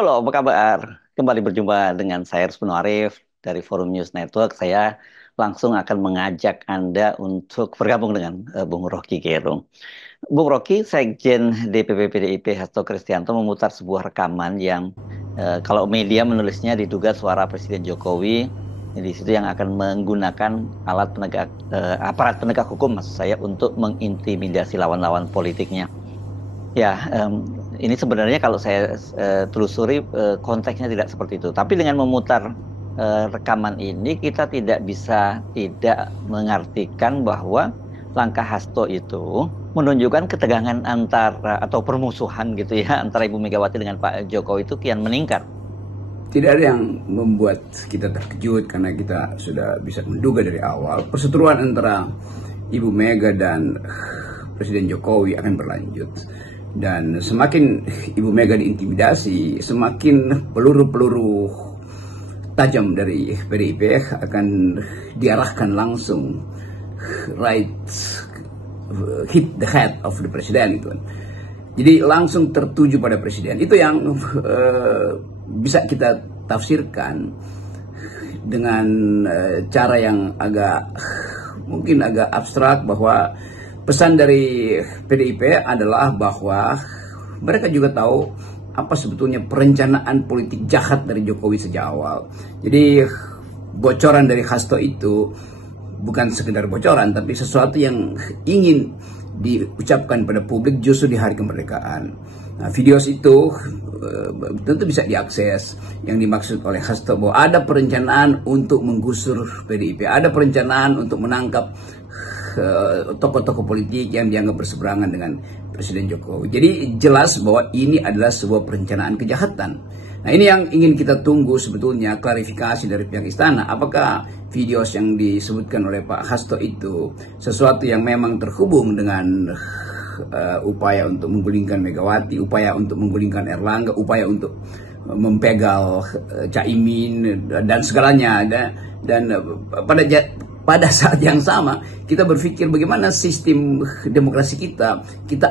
Halo, apa kabar? Kembali berjumpa dengan saya Rusmano Arif dari Forum News Network. Saya langsung akan mengajak Anda untuk bergabung dengan Bung Rocky Gerung. Bung Rocky, Sekjen DPP PDIP Hasto Kristianto memutar sebuah rekaman yang kalau media menulisnya diduga suara Presiden Jokowi di situ yang akan menggunakan aparat penegak hukum maksud saya untuk mengintimidasi lawan-lawan politiknya. Ya, ini sebenarnya kalau saya telusuri konteksnya tidak seperti itu. Tapi dengan memutar rekaman ini kita tidak bisa tidak mengartikan bahwa langkah Hasto itu menunjukkan ketegangan antara atau permusuhan gitu ya antara Ibu Megawati dengan Pak Jokowi itu kian meningkat. Tidak ada yang membuat kita terkejut karena kita sudah bisa menduga dari awal perseteruan antara Ibu Mega dan Presiden Jokowi akan berlanjut. Dan semakin Ibu Mega diintimidasi, semakin peluru-peluru tajam dari PDIP akan diarahkan langsung right hit the head of the president itu. Jadi langsung tertuju pada presiden. Itu yang bisa kita tafsirkan dengan cara yang mungkin agak abstrak, bahwa pesan dari PDIP adalah bahwa mereka juga tahu apa sebetulnya perencanaan politik jahat dari Jokowi sejak awal. Jadi bocoran dari Hasto itu bukan sekedar bocoran, tapi sesuatu yang ingin diucapkan pada publik justru di hari kemerdekaan. Nah, videos itu tentu bisa diakses. Yang dimaksud oleh Hasto bahwa ada perencanaan untuk menggusur PDIP, ada perencanaan untuk menangkap tokoh-tokoh politik yang dianggap berseberangan dengan Presiden Jokowi. Jadi jelas bahwa ini adalah sebuah perencanaan kejahatan. Nah, ini yang ingin kita tunggu sebetulnya klarifikasi dari pihak istana. Apakah videos yang disebutkan oleh Pak Hasto itu sesuatu yang memang terhubung dengan upaya untuk menggulingkan Megawati, upaya untuk menggulingkan Erlangga, upaya untuk mempegal Caimin dan segalanya. Dan pada saat yang sama kita berpikir bagaimana sistem demokrasi kita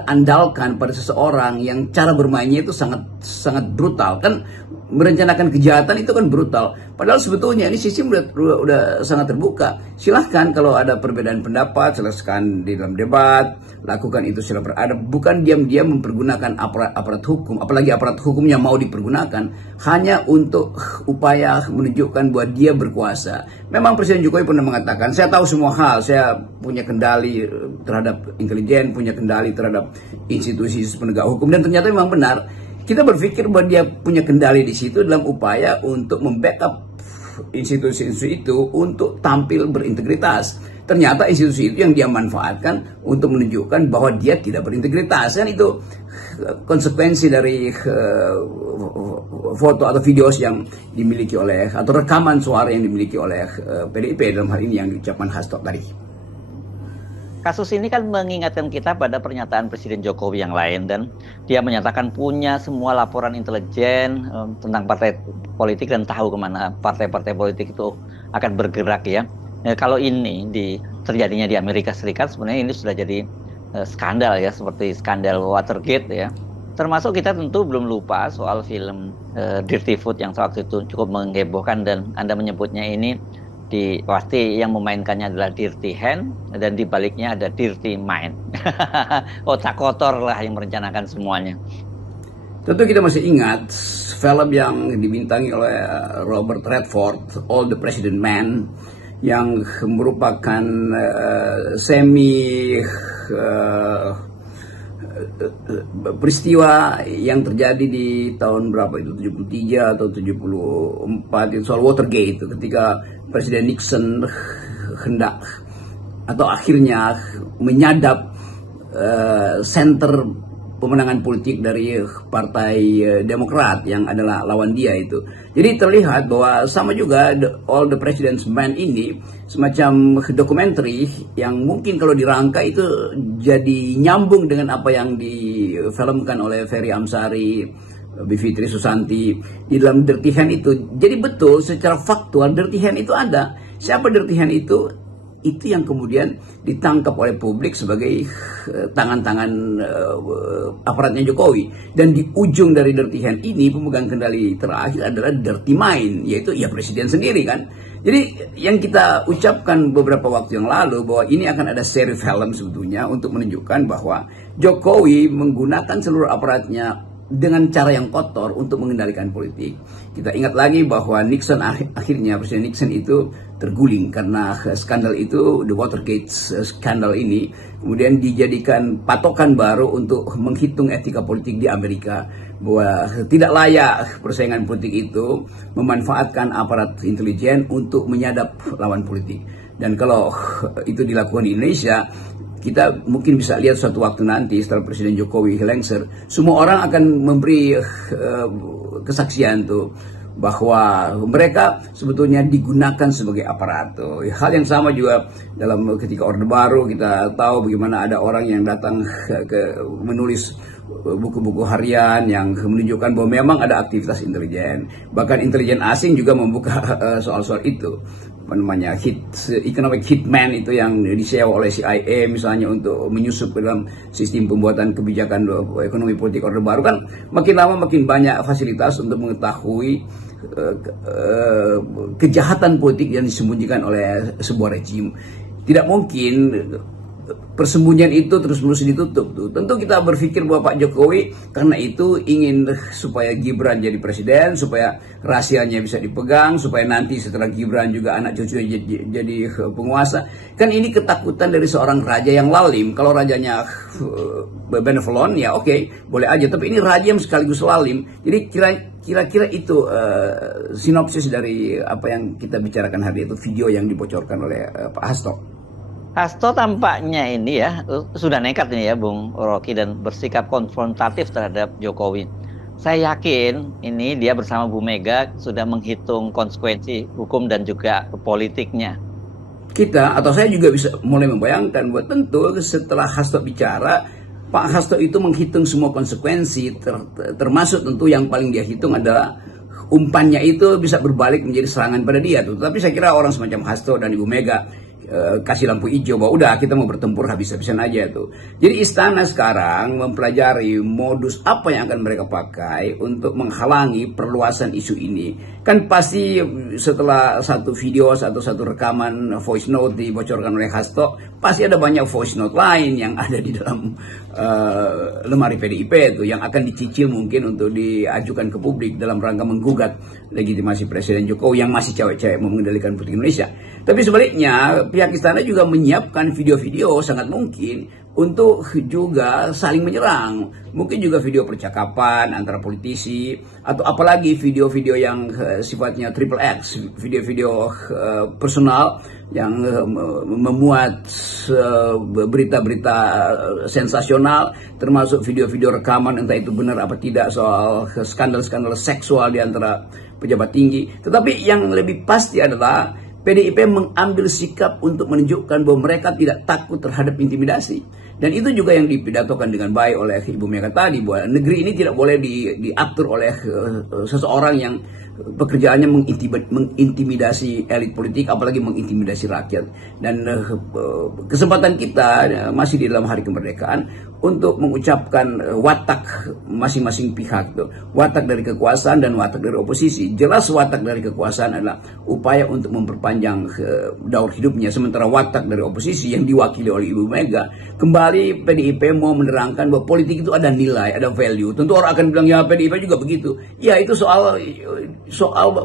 andalkan pada seseorang yang cara bermainnya itu sangat brutal. Kan merencanakan kejahatan itu kan brutal, padahal sebetulnya ini sistem udah sangat terbuka. Silahkan kalau ada perbedaan pendapat, silahkan di dalam debat, lakukan itu secara beradab, bukan diam-diam mempergunakan aparat hukum, apalagi aparat hukumnya mau dipergunakan hanya untuk upaya menunjukkan bahwa dia berkuasa. Memang Presiden Jokowi pernah mengatakan, saya tahu semua hal, saya punya kendali terhadap intelijen, punya kendali terhadap institusi penegak hukum, dan ternyata memang benar. Kita berpikir bahwa dia punya kendali di situ dalam upaya untuk membackup institusi-institusi itu untuk tampil berintegritas. Ternyata institusi itu yang dia manfaatkan untuk menunjukkan bahwa dia tidak berintegritas. Kan itu konsekuensi dari foto atau video yang dimiliki oleh, atau rekaman suara yang dimiliki oleh PDIP dalam hal ini yang diucapkan Hasto tadi. Kasus ini kan mengingatkan kita pada pernyataan Presiden Jokowi yang lain, dan dia menyatakan punya semua laporan intelijen tentang partai politik dan tahu kemana partai-partai politik itu akan bergerak ya. Kalau ini terjadinya di Amerika Serikat, sebenarnya ini sudah jadi skandal ya, seperti skandal Watergate ya. Termasuk kita tentu belum lupa soal film Dirty Food yang waktu itu cukup menghebohkan, dan Anda menyebutnya ini pasti yang memainkannya adalah Dirty Hand, dan di baliknya ada Dirty Mind. Otak kotor lah yang merencanakan semuanya. Tentu kita masih ingat film yang dibintangi oleh Robert Redford, All the President Men, yang merupakan peristiwa yang terjadi di tahun berapa itu, 73 atau 74, itu soal Watergate itu, ketika Presiden Nixon hendak atau akhirnya menyadap center pemenangan politik dari Partai Demokrat yang adalah lawan dia itu. Jadi terlihat bahwa sama juga All the President's Men ini semacam dokumenter yang mungkin kalau dirangka itu jadi nyambung dengan apa yang difilmkan oleh Ferry Amsari, Bivitri Susanti di dalam Dirty Hand itu. Jadi betul secara faktual Dirty Hand itu ada. Siapa Dirty Hand itu? itu yang kemudian ditangkap oleh publik sebagai tangan-tangan aparatnya Jokowi. Dan di ujung dari dirty hand ini, pemegang kendali terakhir adalah dirty mind, yaitu ya presiden sendiri kan. Jadi yang kita ucapkan beberapa waktu yang lalu bahwa ini akan ada seri film sebetulnya untuk menunjukkan bahwa Jokowi menggunakan seluruh aparatnya dengan cara yang kotor untuk mengendalikan politik. Kita ingat lagi bahwa Nixon akhirnya, Presiden Nixon itu terguling karena skandal itu, the Watergate skandal ini, kemudian dijadikan patokan baru untuk menghitung etika politik di Amerika, bahwa tidak layak persaingan politik itu memanfaatkan aparat intelijen untuk menyadap lawan politik. Dan kalau itu dilakukan di Indonesia, kita mungkin bisa lihat suatu waktu nanti setelah Presiden Jokowi lengser, semua orang akan memberi kesaksian tuh bahwa mereka sebetulnya digunakan sebagai aparatur. Hal yang sama juga dalam ketika Orde Baru, kita tahu bagaimana ada orang yang datang menulis buku-buku harian yang menunjukkan bahwa memang ada aktivitas intelijen. Bahkan intelijen asing juga membuka soal-soal itu. Apa namanya, economic hitman itu yang disewa oleh CIA misalnya untuk menyusup ke dalam sistem pembuatan kebijakan ekonomi politik Orde Baru, kan makin lama makin banyak fasilitas untuk mengetahui kejahatan politik yang disembunyikan oleh sebuah rejim. Tidak mungkin persembunyian itu terus-menerus ditutup tuh. Tentu kita berpikir bahwa Pak Jokowi karena itu ingin supaya Gibran jadi presiden, supaya rahasianya bisa dipegang, supaya nanti setelah Gibran juga anak cucunya jadi penguasa. Kan ini ketakutan dari seorang raja yang lalim. Kalau rajanya benevolent ya oke, boleh aja. Tapi ini raja yang sekaligus lalim. Jadi kira-kira itu sinopsis dari apa yang kita bicarakan hari itu, video yang dibocorkan oleh Pak Hasto. Hasto tampaknya ini ya sudah nekat ini ya Bung Rocky dan bersikap konfrontatif terhadap Jokowi. Saya yakin ini dia bersama Bu Mega sudah menghitung konsekuensi hukum dan juga politiknya. Kita atau saya juga bisa mulai membayangkan bahwa tentu setelah Hasto bicara, Pak Hasto itu menghitung semua konsekuensi, termasuk tentu yang paling dia hitung adalah umpannya itu bisa berbalik menjadi serangan pada dia tuh. Tapi saya kira orang semacam Hasto dan Ibu Mega kasih lampu hijau bahwa udah kita mau bertempur habis-habisan aja tuh. Jadi istana sekarang mempelajari modus apa yang akan mereka pakai untuk menghalangi perluasan isu ini. Kan pasti setelah satu video atau satu rekaman voice note dibocorkan oleh Hasto, pasti ada banyak voice note lain yang ada di dalam lemari PDIP itu yang akan dicicil mungkin untuk diajukan ke publik dalam rangka menggugat legitimasi Presiden Jokowi yang masih cewek-cewek mau mengendalikan politik Indonesia. Tapi sebaliknya pihak istana juga menyiapkan video-video sangat mungkin untuk juga saling menyerang. Mungkin juga video percakapan antara politisi, atau apalagi video-video yang sifatnya triple X, video-video personal yang memuat berita-berita sensasional, termasuk video-video rekaman entah itu benar apa tidak soal skandal-skandal seksual di antara pejabat tinggi. Tetapi yang lebih pasti adalah PDIP mengambil sikap untuk menunjukkan bahwa mereka tidak takut terhadap intimidasi. Dan itu juga yang dipidatokan dengan baik oleh Ibu Mega tadi, bahwa negeri ini tidak boleh diatur oleh seseorang yang pekerjaannya mengintimidasi elit politik, apalagi mengintimidasi rakyat. Dan kesempatan kita masih di dalam hari kemerdekaan untuk mengucapkan watak masing-masing pihak tuh. Watak dari kekuasaan dan watak dari oposisi. Jelas watak dari kekuasaan adalah upaya untuk memperpanjang daur hidupnya, sementara watak dari oposisi yang diwakili oleh Ibu Mega, kembali PDIP mau menerangkan bahwa politik itu ada nilai, ada value. Tentu orang akan bilang ya PDIP juga begitu. Ya itu soal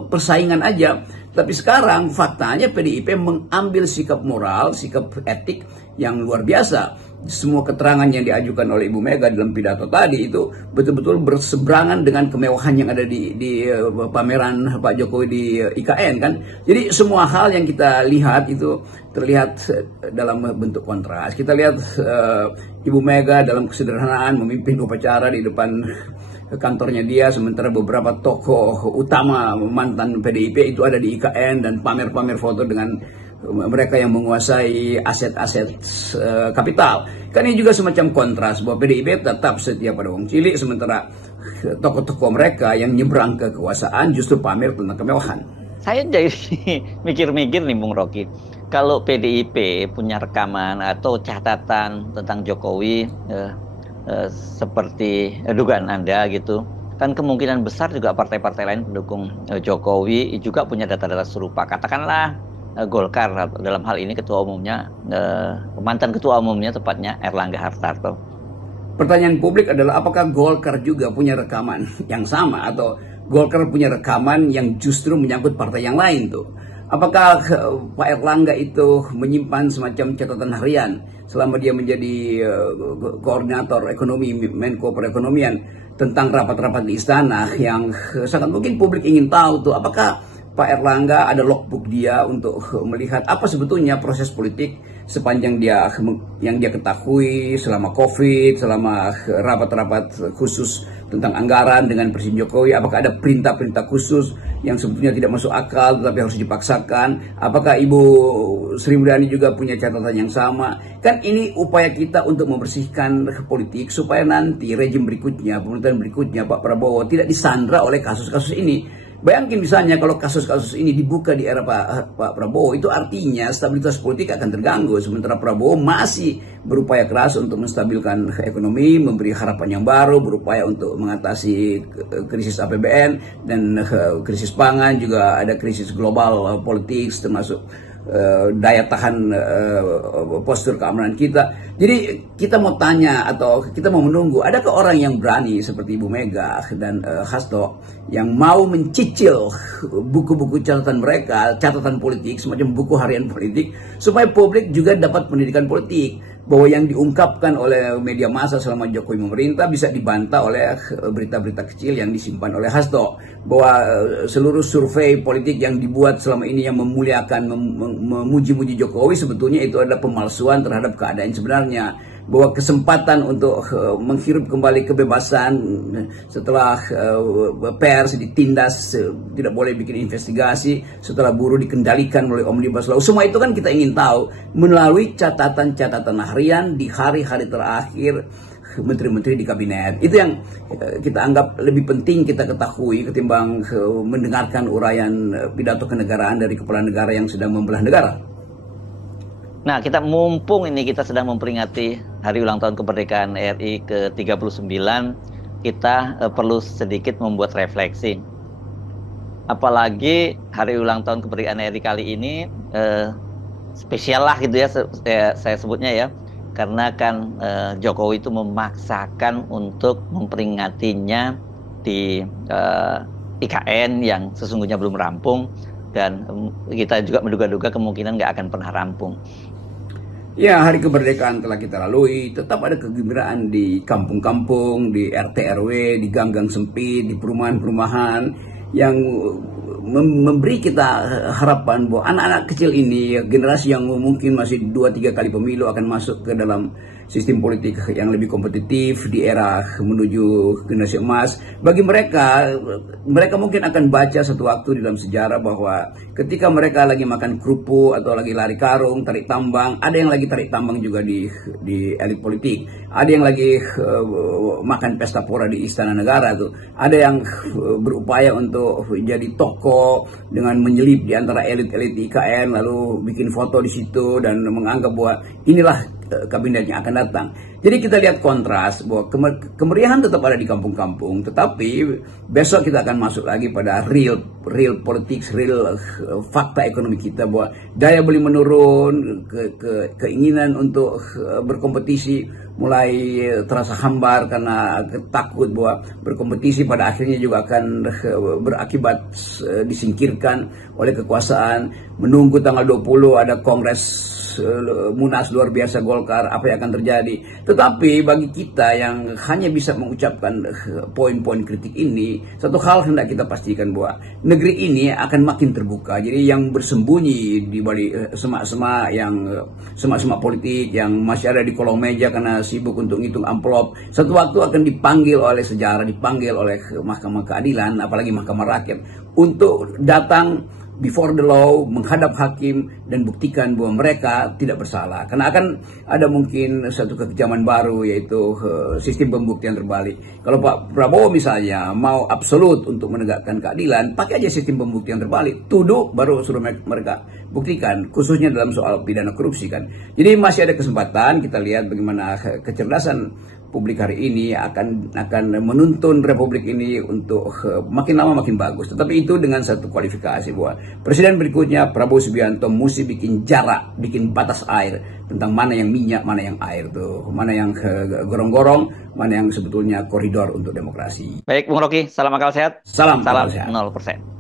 persaingan aja. Tapi sekarang faktanya PDIP mengambil sikap moral, sikap etik yang luar biasa. Semua keterangan yang diajukan oleh Ibu Mega dalam pidato tadi itu betul-betul berseberangan dengan kemewahan yang ada di pameran Pak Jokowi di IKN kan. Jadi semua hal yang kita lihat itu terlihat dalam bentuk kontras. Kita lihat Ibu Mega dalam kesederhanaan memimpin upacara di depan kantornya dia, sementara beberapa tokoh utama mantan PDIP itu ada di IKN dan pamer-pamer foto dengan mereka yang menguasai aset-aset kapital. Kan ini juga semacam kontras bahwa PDIP tetap setia pada wong cilik, sementara tokoh-tokoh mereka yang nyebrang ke kekuasaan justru pamer tentang kemewahan. Saya jadi mikir-mikir nih Bung Rocky, kalau PDIP punya rekaman atau catatan tentang Jokowi seperti dugaan Anda gitu, kan kemungkinan besar juga partai-partai lain pendukung Jokowi juga punya data-data serupa. Katakanlah Golkar dalam hal ini ketua umumnya mantan ketua umumnya tepatnya Erlangga Hartarto. Pertanyaan publik adalah apakah Golkar juga punya rekaman yang sama atau Golkar punya rekaman yang justru menyangkut partai yang lain tuh. Apakah Pak Erlangga itu menyimpan semacam catatan harian selama dia menjadi koordinator ekonomi, Menko Perekonomian, tentang rapat-rapat di istana yang sangat mungkin publik ingin tahu tuh, apakah Pak Erlangga ada logbook dia untuk melihat apa sebetulnya proses politik sepanjang yang dia ketahui selama COVID, selama rapat-rapat khusus tentang anggaran dengan Presiden Jokowi. Apakah ada perintah-perintah khusus yang sebetulnya tidak masuk akal tetapi harus dipaksakan? Apakah Ibu Sri Mulyani juga punya catatan yang sama? Kan ini upaya kita untuk membersihkan politik supaya nanti rejim berikutnya, pemerintahan berikutnya Pak Prabowo tidak disandra oleh kasus-kasus ini. Bayangin misalnya kalau kasus-kasus ini dibuka di era Pak Prabowo, itu artinya stabilitas politik akan terganggu. Sementara Prabowo masih berupaya keras untuk menstabilkan ekonomi, memberi harapan yang baru, berupaya untuk mengatasi krisis APBN dan krisis pangan, juga ada krisis global politik termasuk daya tahan postur keamanan kita. Jadi kita mau tanya atau kita mau menunggu, adakah orang yang berani seperti Ibu Mega dan Hasto yang mau mencicil buku-buku catatan mereka, catatan politik, semacam buku harian politik, supaya publik juga dapat pendidikan politik, bahwa yang diungkapkan oleh media massa selama Jokowi memerintah bisa dibantah oleh berita-berita kecil yang disimpan oleh Hasto, bahwa seluruh survei politik yang dibuat selama ini yang memuliakan, memuji-muji Jokowi sebetulnya itu adalah pemalsuan terhadap keadaan sebenarnya, bahwa kesempatan untuk menghirup kembali kebebasan setelah pers ditindas, tidak boleh bikin investigasi, setelah buruh dikendalikan oleh Omnibus Law, semua itu kan kita ingin tahu melalui catatan-catatan harian di hari-hari terakhir menteri-menteri di kabinet. Itu yang kita anggap lebih penting kita ketahui ketimbang mendengarkan uraian pidato kenegaraan dari kepala negara yang sedang membelah negara. Nah, kita mumpung ini kita sedang memperingati hari ulang tahun kemerdekaan RI ke-39, kita perlu sedikit membuat refleksi. Apalagi hari ulang tahun kemerdekaan RI kali ini spesial lah gitu ya, saya sebutnya ya. Karena kan Jokowi itu memaksakan untuk memperingatinya di IKN yang sesungguhnya belum rampung, dan kita juga menduga-duga kemungkinan nggak akan pernah rampung. Ya, hari kemerdekaan telah kita lalui, tetap ada kegembiraan di kampung-kampung, di RT RW, di gang-gang sempit, di perumahan-perumahan yang memberi kita harapan bahwa anak-anak kecil ini, generasi yang mungkin masih 2-3 kali pemilu, akan masuk ke dalam sistem politik yang lebih kompetitif di era menuju generasi emas. Bagi mereka mungkin akan baca satu waktu di dalam sejarah bahwa ketika mereka lagi makan kerupuk atau lagi lari karung, tarik tambang, ada yang lagi tarik tambang juga di elit politik, ada yang lagi makan pesta pora di istana negara tuh, ada yang berupaya untuk jadi tokoh dengan menyelip di antara elit-elit IKN lalu bikin foto di situ dan menganggap bahwa inilah kabinet yang akan datang. Jadi kita lihat kontras bahwa kemeriahan tetap ada di kampung-kampung, tetapi besok kita akan masuk lagi pada real politics, real fakta ekonomi kita, bahwa daya beli menurun, keinginan untuk berkompetisi mulai terasa hambar karena takut bahwa berkompetisi pada akhirnya juga akan berakibat disingkirkan oleh kekuasaan. Menunggu tanggal 20 ada kongres Munas luar biasa Golkar, apa yang akan terjadi. Tetapi bagi kita yang hanya bisa mengucapkan poin-poin kritik ini, satu hal hendak kita pastikan bahwa negeri ini akan makin terbuka. Jadi yang bersembunyi di balik semak-semak politik yang masih ada di kolong meja karena sibuk untuk ngitung amplop, satu waktu akan dipanggil oleh sejarah, dipanggil oleh Mahkamah Keadilan, apalagi Mahkamah Rakyat, untuk datang before the law, menghadap hakim dan buktikan bahwa mereka tidak bersalah. Karena akan ada mungkin satu kekejaman baru, yaitu sistem pembuktian terbalik. Kalau Pak Prabowo misalnya mau absolut untuk menegakkan keadilan, pakai aja sistem pembuktian terbalik, tuduh baru suruh mereka buktikan, khususnya dalam soal pidana korupsi kan. Jadi masih ada kesempatan. Kita lihat bagaimana kecerdasan publik hari ini akan menuntun republik ini untuk makin lama makin bagus. Tetapi itu dengan satu kualifikasi, bahwa presiden berikutnya Prabowo Subianto mesti bikin jarak, bikin batas air tentang mana yang minyak, mana yang air tuh, mana yang gorong-gorong, mana yang sebetulnya koridor untuk demokrasi. Baik, Bung Rocky, salam akal sehat. Salam Salam akal sehat. 0%.